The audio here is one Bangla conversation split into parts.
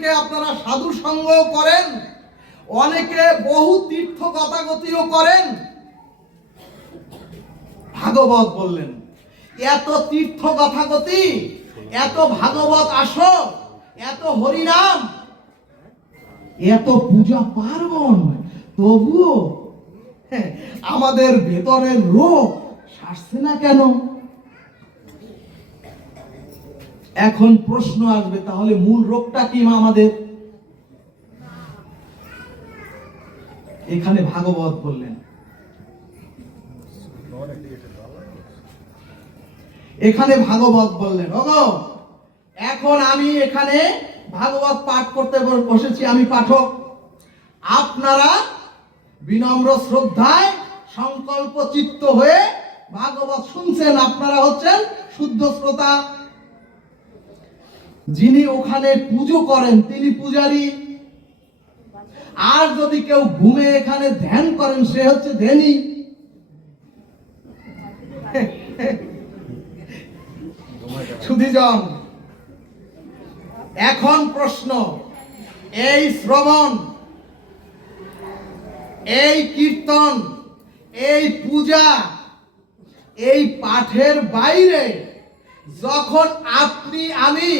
থেকে আপনারা সাধু সঙ্গ করেন, অনেকে বহু তীর্থ গতাগতিও করেন। ভাগবত বললেন, এত তীর্থ গতাগতি, এত ভাগবত আসো, এত হরিনাম, এত পূজা পার্বণ, তবুও আমাদের ভেতরের রোগ সারছে না কেন? এখন প্রশ্ন আসবে, তাহলে মূল রোগটা কি আমাদের? এখানে ভাগবত বললেন, এখানে ভাগবত বললেন, ওগো এখন আমি এখানে ভাগবত পাঠ করতে বসেছি, আমি পাঠক। আপনারা বিনম্র শ্রদ্ধায় সংকল্প চিত্ত হয়ে ভাগবত শুনছেন, আপনারা হচ্ছেন শুদ্ধ শ্রোতা। যিনি ওখানে পুজো করেন তিনি পূজারী, আর যদি কেউ ঘুমে এখানে ধ্যান করেন সে হচ্ছে ধ্যানী। সুধীজন, এখন প্রশ্ন, এই শ্রবণ, এই কীর্তন, এই পূজা, এই পাঠের বাইরে যখন আপনি আমি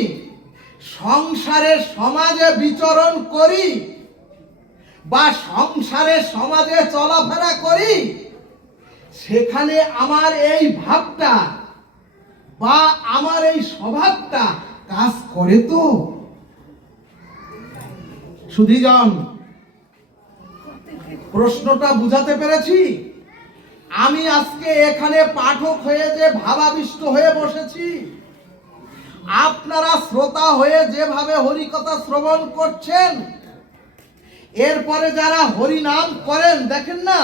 সংসারের সমাজে বিচরণ করি বা সংসারের সমাজে চলাফেরা করি, সেখানে আমার এই ভাবটা বা আমার এই স্বভাবটা কাজ করে তো? সুধীজন, প্রশ্নটা বুঝাতে পেরেছি? আমি আজকে এখানে পাঠক হয়ে যে ভাবাবিষ্ট হয়ে বসেছি, আপনারা শ্রোতা হয়ে যেভাবে হরিকথা শ্রবণ করছেন, এরপরে যারা হরিনাম করেন, দেখেন না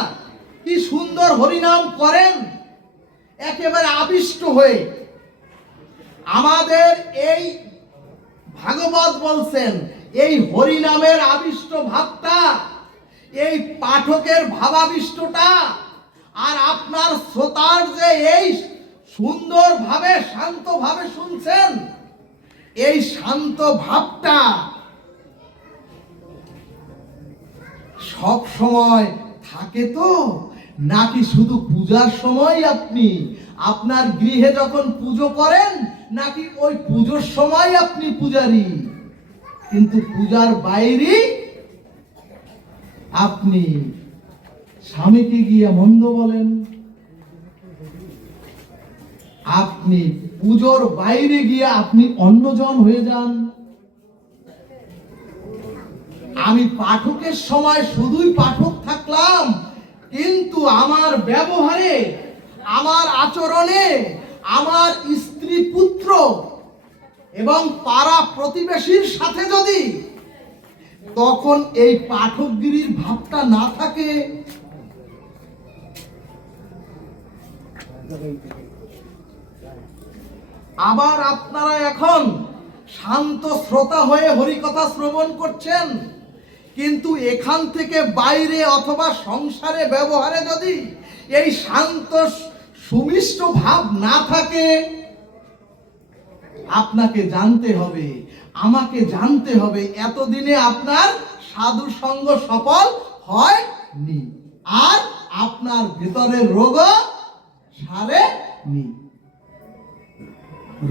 কি সুন্দর হরিনাম করেন, একেবারে আবিষ্ট হয়ে। আমাদের এই ভাগবত বলছেন, এই হরিনামের আবিষ্ট ভাবটা, এই পাঠকের ভাবাবিষ্টটা, আর আপনার শ্রোতার যে এই সুন্দর ভাবে শান্ত ভাবে শুনছেন, এই শান্ত ভাবটা সব সময় থাকে তো, নাকি শুধু পূজার সময় আপনি আপনার গৃহে যখন পুজো করেন, নাকি ওই পুজোর সময় আপনি পূজারী, কিন্তু পূজার বাইরে আপনি স্বামীকে গিয়ে মন্দ বলেন, আপনি পুজোর বাইরে গিয়ে আপনি অন্যজন হয়ে যান। আমি পাঠকের সময় শুধুই পাঠক থাকলাম, কিন্তু আমার ব্যবহারে, আমার আচরণে, আমার স্ত্রী পুত্র এবং পাড়া প্রতিবেশীর সাথে যদি তখন এই পাঠকগিরির ভাবটা না থাকে, আবার আপনারা এখন শান্ত শ্রোতা হয়ে হরিকথা শ্রবণ করছেন, কিন্তু এখান থেকে বাইরে অথবা সংসারে ব্যবহারে যদি এই শান্ত সুমিষ্ট ভাব না থাকে, আপনাকে জানতে হবে, আমাকে জানতে হবে, এতদিনে আপনার সাধু সঙ্গ সফল হয়নি, আর আপনার ভিতরের রোগ সারেনি,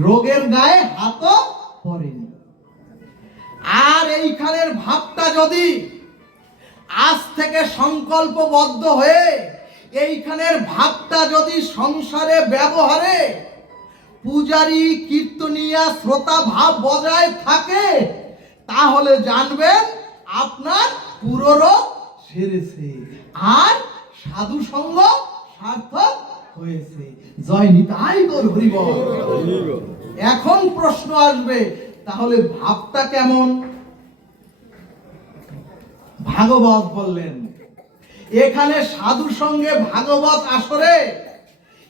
রোগের গায়ে হাতও পড়েনি। আর এইখানের ভাবটা যদি আজ থেকে সংকল্পবদ্ধ হয়ে এইখানের ভাবটা যদি সংসারে ব্যবহারে পূজারী কীর্তনিয়া শ্রোতা ভাব বজায় থাকে, তাহলে জানবেন আপনার পুরো রোগ সেরেছে আর সাধু সঙ্গ সার্থক হয়েছে। জয় নিতাই গৌর হরি বল। এখন প্রশ্ন আসবে, তাহলে ভাবটা কেমন? ভাগবত বললেন, এখানে সাধু সঙ্গে ভাগবত আসরে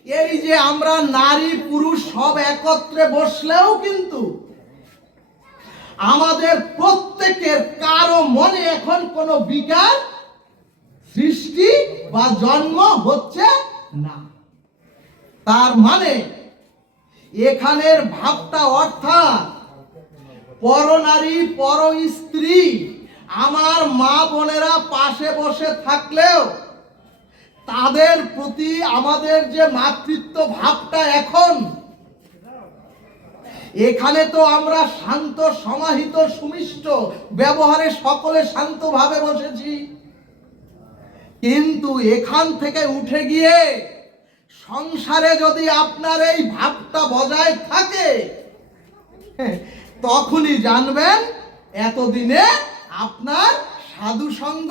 এই যে আমরা নারী পুরুষ সব একত্রে বসলেও কিন্তু আমাদের প্রত্যেকের কারো মনে এখন কোনো বিকার সৃষ্টি বা জন্ম হচ্ছে না। তার মানে এখানের ভাবটা, অর্থাৎ পরনারী পর স্ত্রী আমার মা বোনেরা পাশে বসে থাকলেও তাদের প্রতি আমাদের যে মাতৃত্ব ভাবটা এখন, এখানে তো আমরা শান্ত সমাহিত সুমিষ্ট ব্যবহারে সকলে শান্তভাবে বসেছি, কিন্তু এখান থেকে উঠে গিয়ে সংসারে যদি আপনার এই ভাবটা বজায় থাকে, তখনই জানবেন এতদিনে আপনার সাধু সঙ্গ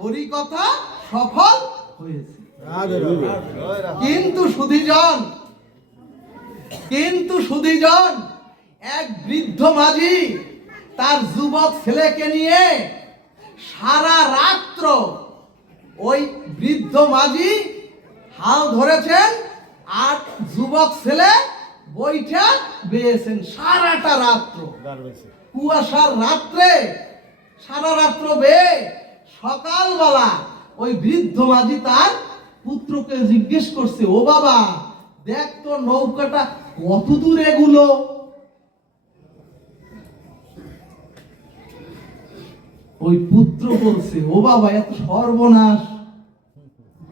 হরিকথা সফল হয়েছে। কিন্তু সুধীজন এক বৃদ্ধ মাঝি তার যুবক ছেলেকে নিয়ে সারা রাত্র ওই বৃদ্ধ মাঝি হাল ধরেছেন আর যুবক ছেলে বৈঠা বেয়েছেন সারাটা রাত্র, কুয়াশার রাত্রে সারা রাত্র বেয়ে সকালবেলা ওই বৃদ্ধ মাঝি তার পুত্রকে জিজ্ঞেস করছে, ও বাবা দেখ তো নৌকাটা কত দূর এগুলো। ওই পুত্র বলছে, ও বাবা এত সর্বনাশ,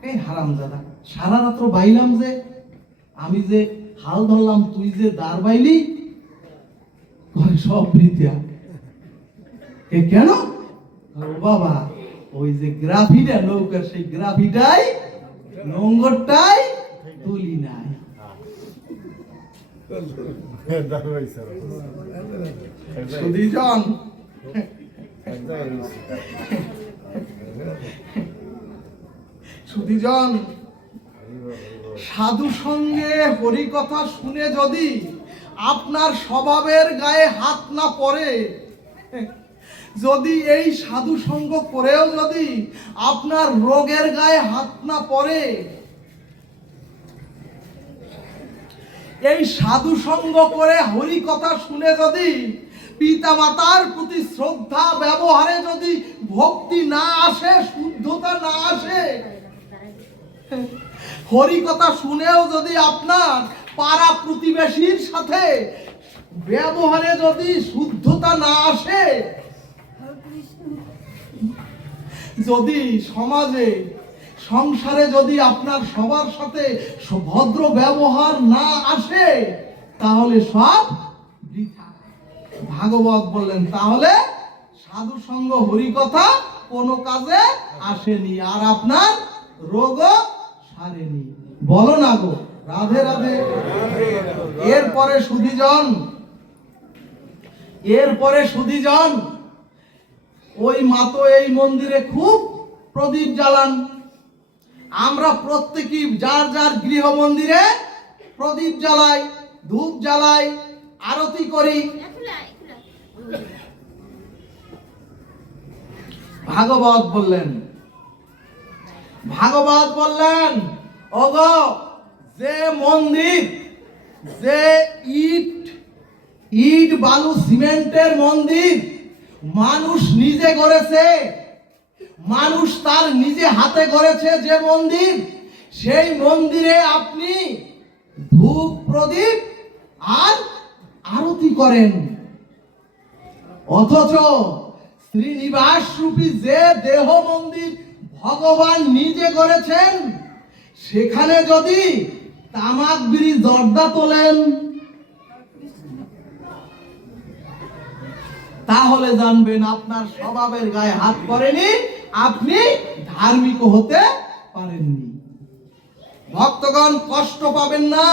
এই হারামজাদা সারা রাত্র বাইলাম যে, আমি যে হাল ধরলাম তুই যে দাঁড় বাইলি, সব বৃথা। এ কেন? ও বাবা ওই যে গ্রাফিটা নৌকার সেই গ্রাফিটাই নোংরটাই তুলি নাই। সুধীজন সুধীজন সাধু সঙ্গে হরি কথা শুনে যদি আপনার স্বভাবের গায়ে হাত না পড়ে, যদি এই সাধু সঙ্গ করেও যদি আপনার রোগের গায়ে হাত না পড়ে, এই সাধু সঙ্গ করে হরি কথা শুনে যদি পিতা মাতার প্রতি শ্রদ্ধা ব্যবহারে যদি ভক্তি না আসে, শুদ্ধতা না আসে, হরি কথা শুনেও যদি আপনার পাড়া প্রতিবেশীর সাথে ব্যবহারে যদি শুদ্ধতা না আসে, যদি সমাজে সংসারে যদি আপনার সবার সাথে ভদ্র ব্যবহার না আসে, তাহলে সব বৃথা। ভাগবত বললেন তাহলে সাধু সঙ্গ হরি কথা কোনো কাজে আসেনি, আর আপনার রোগও সারেনি। বলো না গো রাধে রাধে। এরপরে সুধীজন ওই মাতো এই মন্দিরে খুব প্রদীপ জ্বালান। আমরা প্রত্যেকেই যার যার গৃহ মন্দিরে প্রদীপ জ্বালাই, ধূপ জ্বালাই, আরতি করি। ভাগবত বললেন ওগো, যে মন্দির, যে ইট বালু সিমেন্টের মন্দির মানুষ নিজে গড়েছে, মানুষ তার নিজে হাতে গড়েছে যে মন্দির, সেই মন্দিরে আপনি ধূপ প্রদীপ আর আরতি করেন, অথচ শ্রীনিবাস রূপী যে দেহ মন্দির ভগবান নিজে করেছেন, সেখানে যদি তামাক বিড়ি জর্দা তোলেন, তাহলে জানবেন আপনার স্বভাবের গায়ে হাত পড়েনি, আপনি ধার্মিক হতে পারেননি। ভক্তগণ কষ্ট পাবেন না।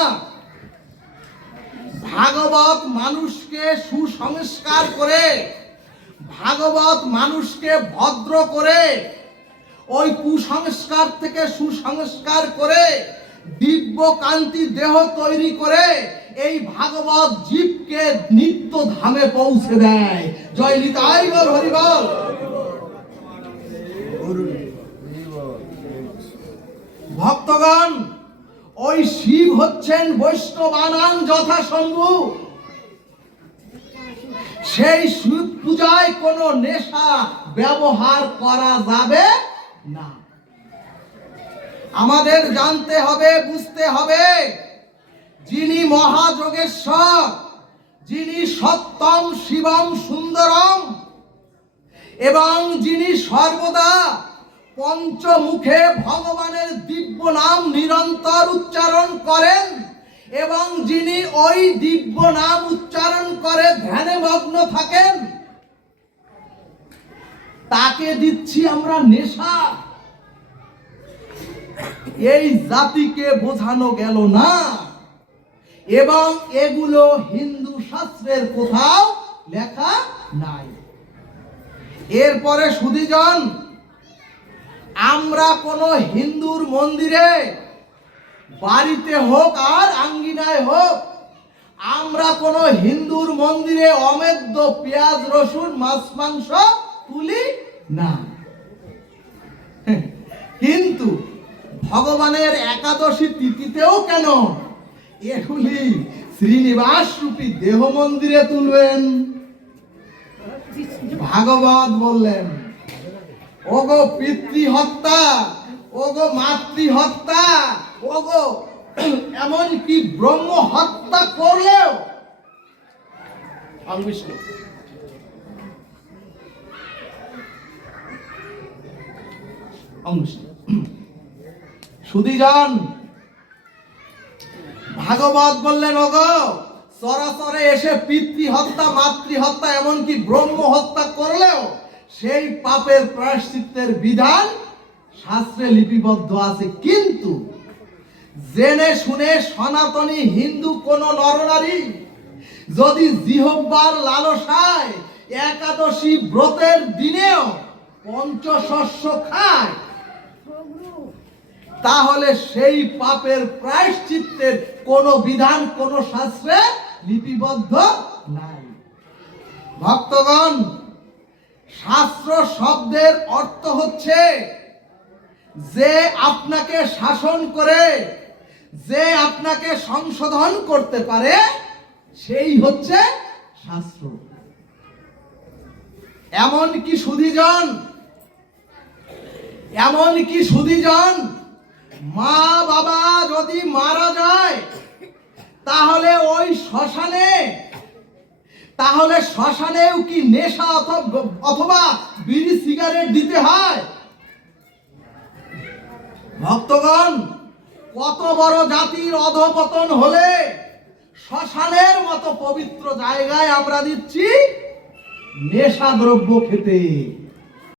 ভাগবত মানুষকে সুসংস্কার করে, ভাগবত মানুষকে ভদ্র করে, ওই কুসংস্কার থেকে সুসংস্কার করে দিব্য কান্তি দেহ তৈরি করে এই ভাগবত জীবকে নিত্য ধামে পৌঁছে দেয়। জয় নিতাই গৌর হরি বল। ভক্তগণ, ওই শিব হচ্ছেন বৈষ্ণবানাং যথাসম্ভু। সেই শিব পূজায় কোনো নেশা ব্যবহার করা যাবে না। আমাদের জানতে হবে, বুঝতে হবে, যিনি মহাযোগেশ্বর যিনি সত্যম শিবম সুন্দরম এবং যিনি সর্বদা পঞ্চমুখে ভগবানের দিব্য নাম নিরন্তর উচ্চারণ করেন এবং যিনি ওই দিব্য নাম উচ্চারণ করে ধ্যানে মগ্ন থাকেন, তাকে দিচ্ছি আমরা নেশা। এই জাতিকে বোঝানো গেল না এবং এগুলো হিন্দু শাস্ত্রের কোথাও লেখা নাই। এরপরে সুধীজন, আমরা কোন হিন্দুর মন্দিরে, বাড়িতে হোক আর আঙ্গিনায় হোক, আমরা কোন হিন্দুর মন্দিরে অমেদ্য পেঁয়াজ রসুন মাছ মাংস তুলি না। কিন্তু ভগবানের একাদশী তিথিতেও কেন এগুলি শ্রীনিবাস রূপী দেহ মন্দিরে তুলবেন? ভাগবত বললেন, ওগো পিতৃ হত্যা, ওগো মাতৃ হত্যা, ওগো এমনকি ব্রহ্ম হত্যা করলেও সুধীজন, ভাগবত বললেন, ওগো সরাসরি এসে পিতৃ হত্যা, মাতৃ হত্যা, এমনকি ব্রহ্ম হত্যা করলেও সেই পাপের প্রায়শ্চিত্তের বিধান শাস্ত্রে লিপিবদ্ধ আছে। কিন্তু জেনে শুনে সনাতনী হিন্দু কোন নরনারী যদি জিহ্বার লালসায় একাদশী ব্রতের দিনেও পঞ্চশস্য খায়, তাহলে সেই পাপের প্রায়শ্চিত্তের কোন বিধান কোন শাস্ত্রে লিপিবদ্ধ নাই। ভক্তগণ, শাস্ত্র শব্দের অর্থ হচ্ছে যে আপনাকে শাসন করে, যে আপনাকে সংশোধন করতে পারে, সেই হচ্ছে শাস্ত্র। এমনকি সুধীজন, মা বাবা যদি মারা যায় তাহলে ওই শ্মশানেও কি নেশা অথবা বিড়ি সিগারেট দিতে হয়? ভক্তগণ, কত বড় জাতির অধঃপতন হলে শ্মশানের মতো পবিত্র জায়গায় আমরা দিচ্ছি নেশা দ্রব্য খেতে।